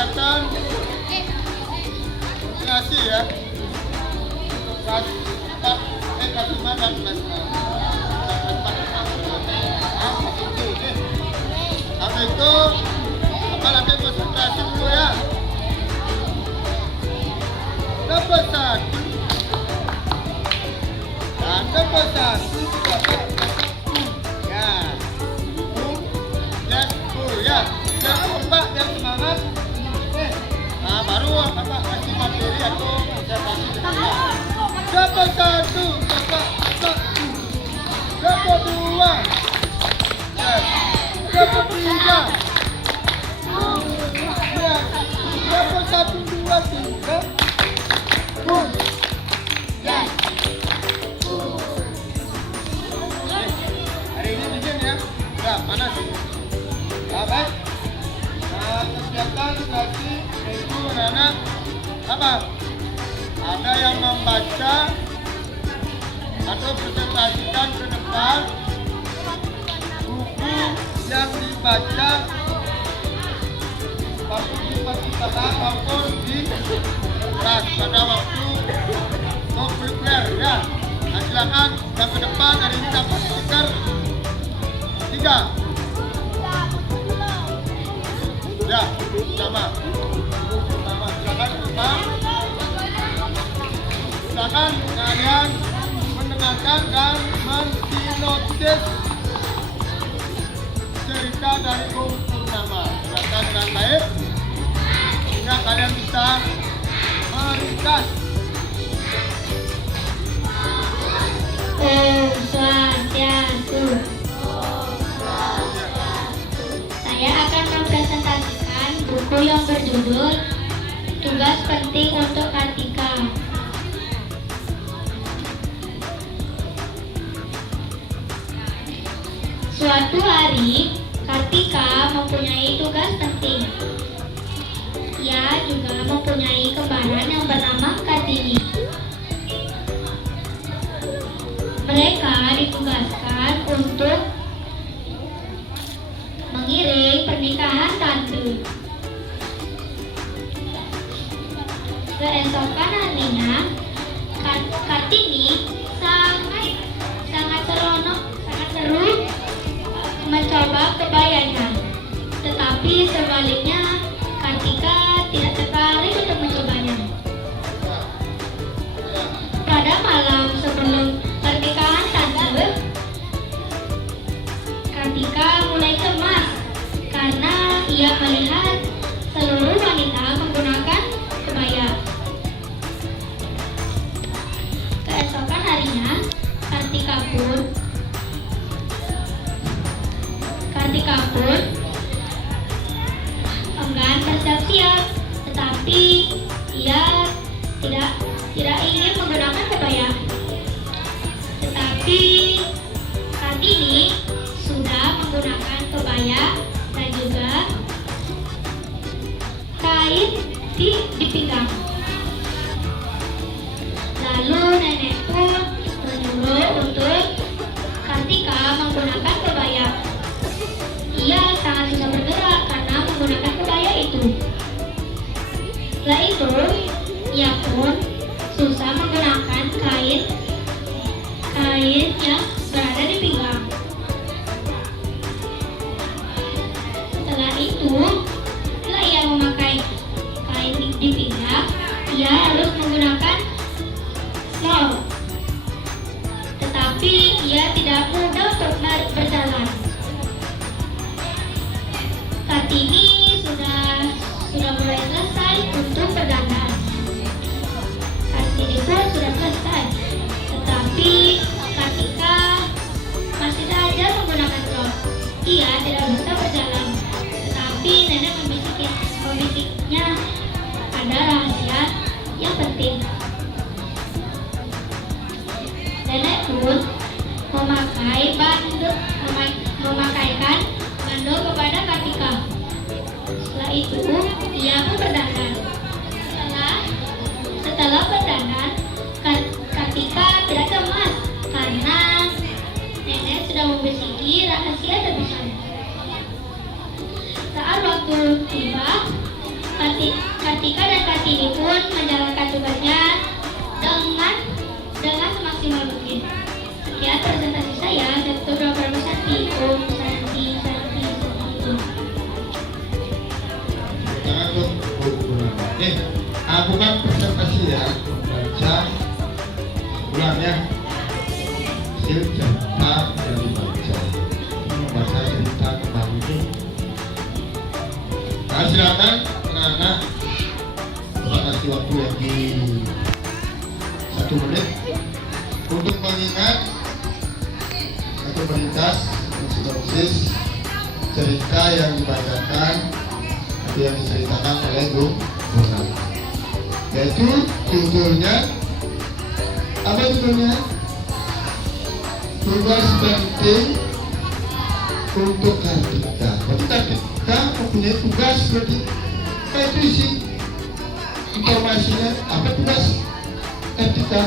kelihatan ngasih ya. Kasih makan habis itu apa lagi konsentrasi dulu ya. Dapat satu dan dapat satu ya. Ya, jangan lupa yang semangat. Nah, baru apa kasih materi atau dapat satu, dapat dua, dapat tiga, dapat satu, dua, tiga, ya. Hari ini bikin ya, udah panas. Baik. Nah, kegiatan tadi itu anak apa? Ada yang membaca atau presentasikan ke depan buku yang dibaca waktu di perpustakaan maupun di kelas pada waktu populer ya. Nah, silakan yang ke depan hari ini dapat stiker 3. Ya, sama. Silakan kalian mendengarkan dan mensinopsis cerita dari Bung Purnama. Silakan dengan baik sehingga kalian bisa meringkas. Om Swastiastu. Saya akan mempresentasikan buku yang berjudul Tugas Penting untuk Kartika. Suatu hari, Kartika mempunyai tugas penting. Ia juga mempunyai kembaran yang bernama Kartini. Mereka ditugaskan untuk mengiring pernikahan tante. Keesokan harinya, Kartini sangat seronok, sangat seru mencoba kebayanya. Tetapi sebaliknya, Kartika tidak tertarik untuk mencobanya. Pada malam sebelum pernikahan tante, Kartika mulai cemas karena ia melihat seluruh wanita menggunakan kebaya. Keesokan harinya, Kartika pun enggan bersiap-siap, tetapi ia tidak ingin menggunakan kebaya. Tetapi Kartini sudah menggunakan kebaya dan juga kain di pinggang. Lalu nenek pun menyuruh untuk Kartika menggunakan kebaya. Ia sangat susah bergerak karena menggunakan kebaya itu. Setelah itu, ia pun susah menggunakan kain yang berada di pinggang. Setelah ia memakai kain di pinggang, ia harus menggunakan shawl. Tetapi ia tidak mudah untuk berjalan. Kartini sudah mulai selesai untuk berdandan. Kartini pun sudah selesai, tetapi Kartika masih saja menggunakan shawl. Ia tidak bisa berjalan, tetapi nenek membisiknya ada rahasia yang penting. Nenek pun memakaikan bando kepada Kartika. Setelah itu, ia pun berdandan. Setelah berdandan, Kartika tidak cemas karena nenek sudah membisiki rahasia terbesar. Saat waktu tiba, Kartika dan Kartini pun menjalankan tugasnya dengan semaksimal mungkin. Sekian presentasi saya. Saya tutup doa Prabu Santi. Om Santi Santi Santi. Jangan lupa. Aku kan presentasi ya, baca ulang ya. Hasil cerita yang dibaca, membaca cerita tentang itu. Nah, silakan anak-anak, kita kasih waktu lagi 1 menit untuk mengingat atau melintas sinopsis cerita yang dibacakan atau yang diceritakan oleh Guru, yaitu judulnya apa judulnya? Tugas penting untuk Kartika. Berarti Kartika mempunyai tugas, berarti itu isi informasinya. Apa tugas Kartika?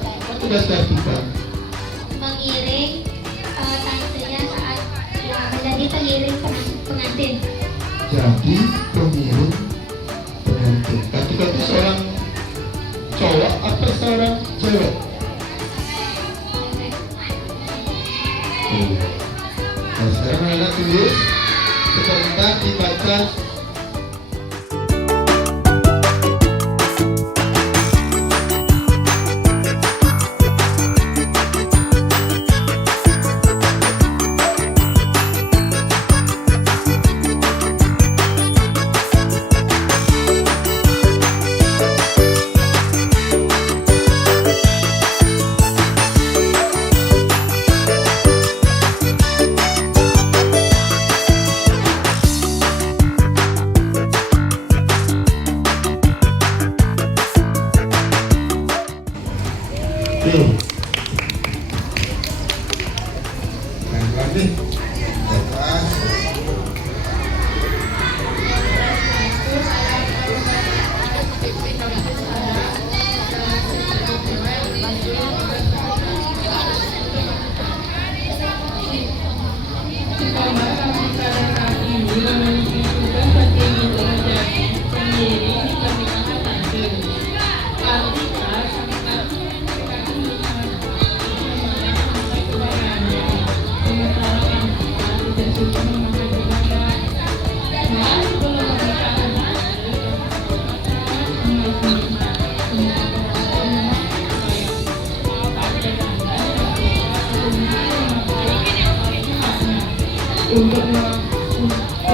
Apa tugas Kartika? Mengiring tantenya saat menjadi pengiring pengantin. Jadi pengiring pengantin. Kartika itu seorang cowok atau seorang cewek? Nah, sekarang anak tulis sebentar dibaca.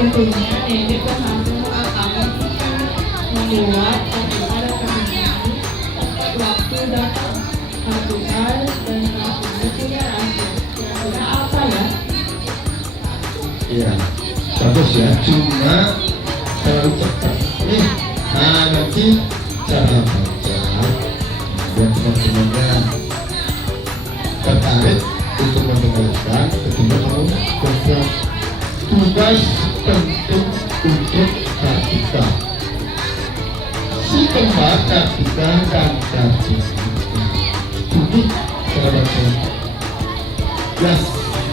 Tentunya nenek berhasil membuat ada kemenangan tepat waktu datang. Satu hal dan satunya punya rahasia. Kira-kira apa ya? Iya, bagus ya. Cuma terlalu cepat. Nih, nah nanti cara baca buat teman-temannya tertarik untuk mendengarkan ketika kamu baca tugas penting untuk Kartika. Si kembar Kartika dan Kartika. Ini cara baca. Ya,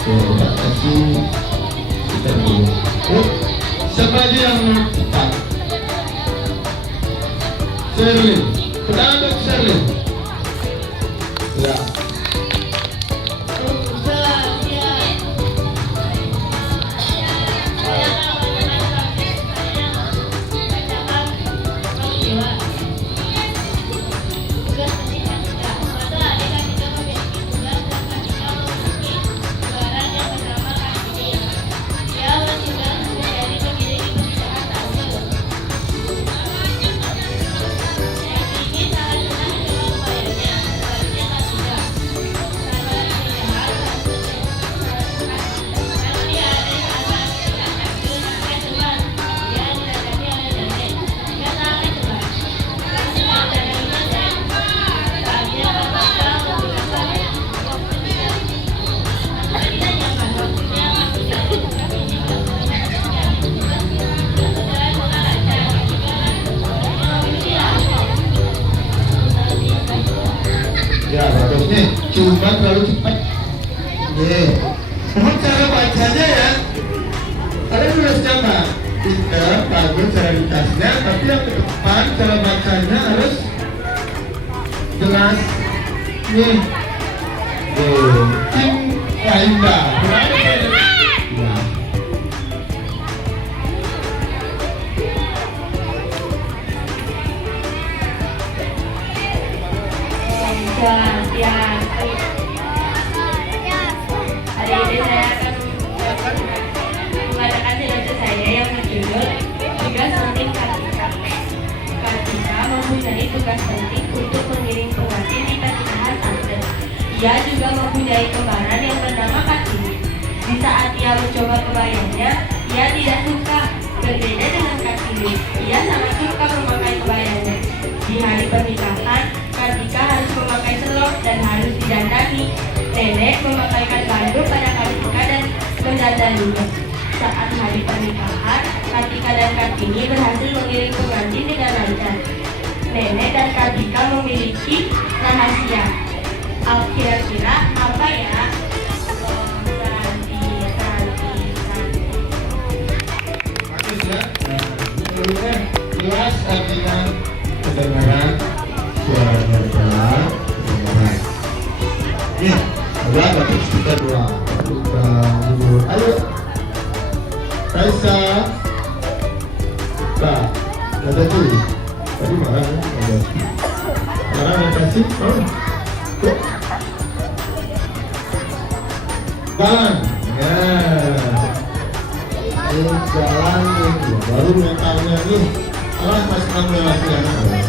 terima kasih. Kita dulu. Siapa lagi yang mau cepat? Sherlyn, pertama untuk Sherlyn. Ya. ada bagus cara ringkasnya, tapi yang ke depan cara bacanya harus jelas. Nih, Kim Rainda. Ya. Swastiastu. Hari ini saya akan membacakan cerita saya yang berjudul Tugas Penting Kartika. Kartika mempunyai tugas penting untuk mengiring pengantin di pernikahan tante. Ia juga mempunyai kembaran yang bernama Kartini. Di saat ia mencoba kebayanya, ia tidak suka. Berbeda dengan Kartini, ia sangat suka memakai kebayanya. Di hari pernikahan, Kartika harus memakai selop dan harus didandani. Nenek memakaikan baju pada Kartika dan mendandaninya. Saat hari pernikahan, Kartika dan Kartini berhasil mengiring pengantin dengan lancar. Nenek dan Kartika memiliki rahasia. Kira-kira apa ya? Bagus ya. Nah, jelas artinya kedengaran suara kedengaran. Nih, ada bagus kita dua. Ayo, Kaisa, Mbak, ada tuh. Tadi marah ya, ada. Marah yang kasih, oh, tuh. Jalan, ya. Ini jalan nih, baru mentalnya nih. Allah masih kamu lagi anak.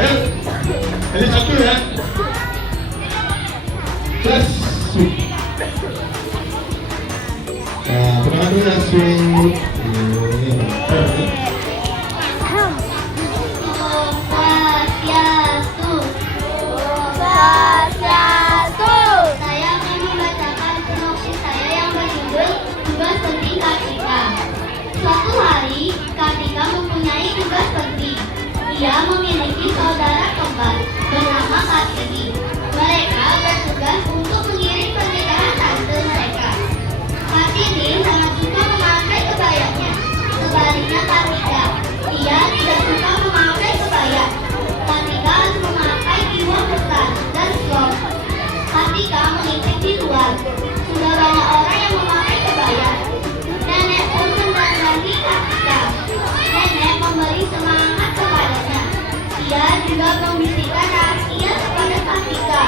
Ayo, ini satu ya. Plus. Nah, penangan langsung. Saya akan membacakan sinopsis saya yang berjudul Tugas Penting Kartika. Suatu hari, Kartika mempunyai tugas penting. Ia memiliki saudara kembar bernama Kartini. Mereka bertugas untuk mengiring pernikahan tante mereka. Kartini sangat suka memakai kebayanya. Sebaliknya Kartika, ia tidak suka memakai kebaya. Kartika harus memakai kiwon besar dan slop. Kartika mengintip di luar. Sudah banyak orang yang memakai kebaya. Nenek pun mendandani Kartika. Nenek memberi semangat kepadanya. Ia juga membisikkan rahasia kepada Kartika.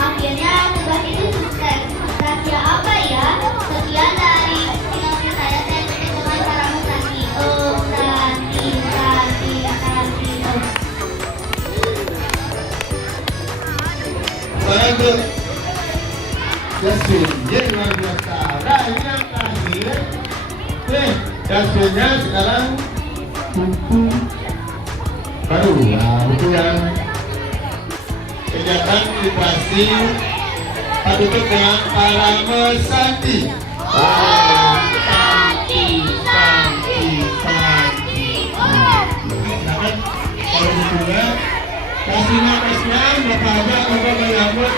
Akhirnya tugas itu sukses. Rahasia apa ya? Sekian dari sinopsis saya tutup dengan cara menyanyi. Om Santi Santi Santi Om. Bagus. Dasunnya luar biasa. Nah, ini yang terakhir. Nih, dasunnya sekarang buku baru. Nah, buku yang kegiatan literasi tutup dengan para mesanti. Santi, Santi, Santi. Nah, kalau bukunya kasihnya Bapak Haja untuk menyambut